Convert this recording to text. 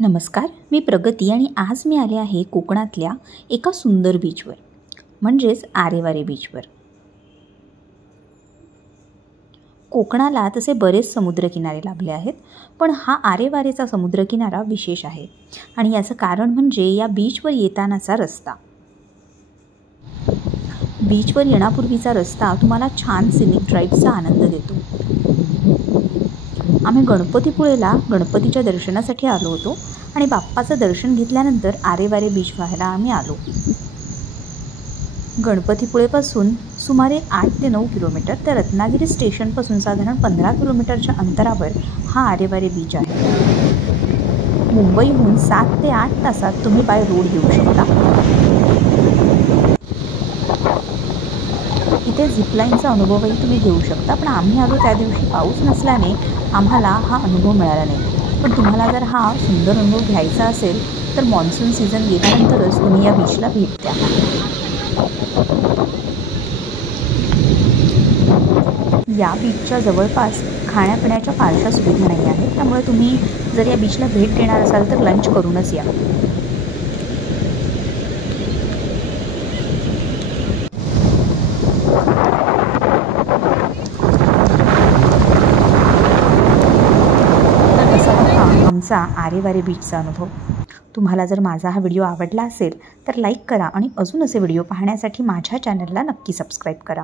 नमस्कार, मी प्रगती आणि आज मी आले आहे कोकणातल्या एका सुंदर बीचवर, म्हणजेच आरेवारे बीचवर. कोकणाला तसे बरेच समुद्रकिनारे लाभले आहेत, पण हा आरेवारेचा समुद्रकिनारा विशेष आहे आणि याचं कारण म्हणजे या बीचवर येतानाचा रस्ता. बीचवर येण्यापूर्वीचा रस्ता तुम्हाला छान सिनिक ड्राईव्हचा आनंद देतो. आम्ही गणपतीपुळेला गणपतीच्या दर्शनासाठी आलो होतो आणि बाप्पाचं दर्शन घेतल्यानंतर आरेवारे बीच पाहायला आम्ही आलो. गणपतीपुळेपासून सुमारे 8 ते 9 किलोमीटर तर रत्नागिरी स्टेशनपासून साधारण 15 किलोमीटरच्या अंतरावर हा आरेवारे बीच आहे. मुंबईहून 7 ते 8 तासात तुम्ही बाय रोड येऊ शकता. इथे झिपलाईनचा अनुभवही तुम्ही घेऊ शकता, पण आम्ही आलो त्या दिवशी पाऊस नसल्याने आम्हाला हा अनुभव मिळाला नाही. पण तुम्हाला जर हा सुंदर अनुभव घ्यायचा असेल तर मॉन्सून सीझन गेल्यानंतरच तुम्ही या बीचला भेट द्या. या बीचच्या जवळपास खाण्यापिण्याच्या फारशा सुविधा नाही आहेत, त्यामुळे तुम्ही जर या बीचला भेट देणार असाल तर लंच करूनच या. आमचा आरेवारे बीचचा अनुभव. तुम्हाला जर माझा हा व्हिडिओ आवडला असेल तर लाईक करा आणि अजून असे व्हिडिओ पाहण्यासाठी माझ्या चॅनलला नक्की सबस्क्राईब करा.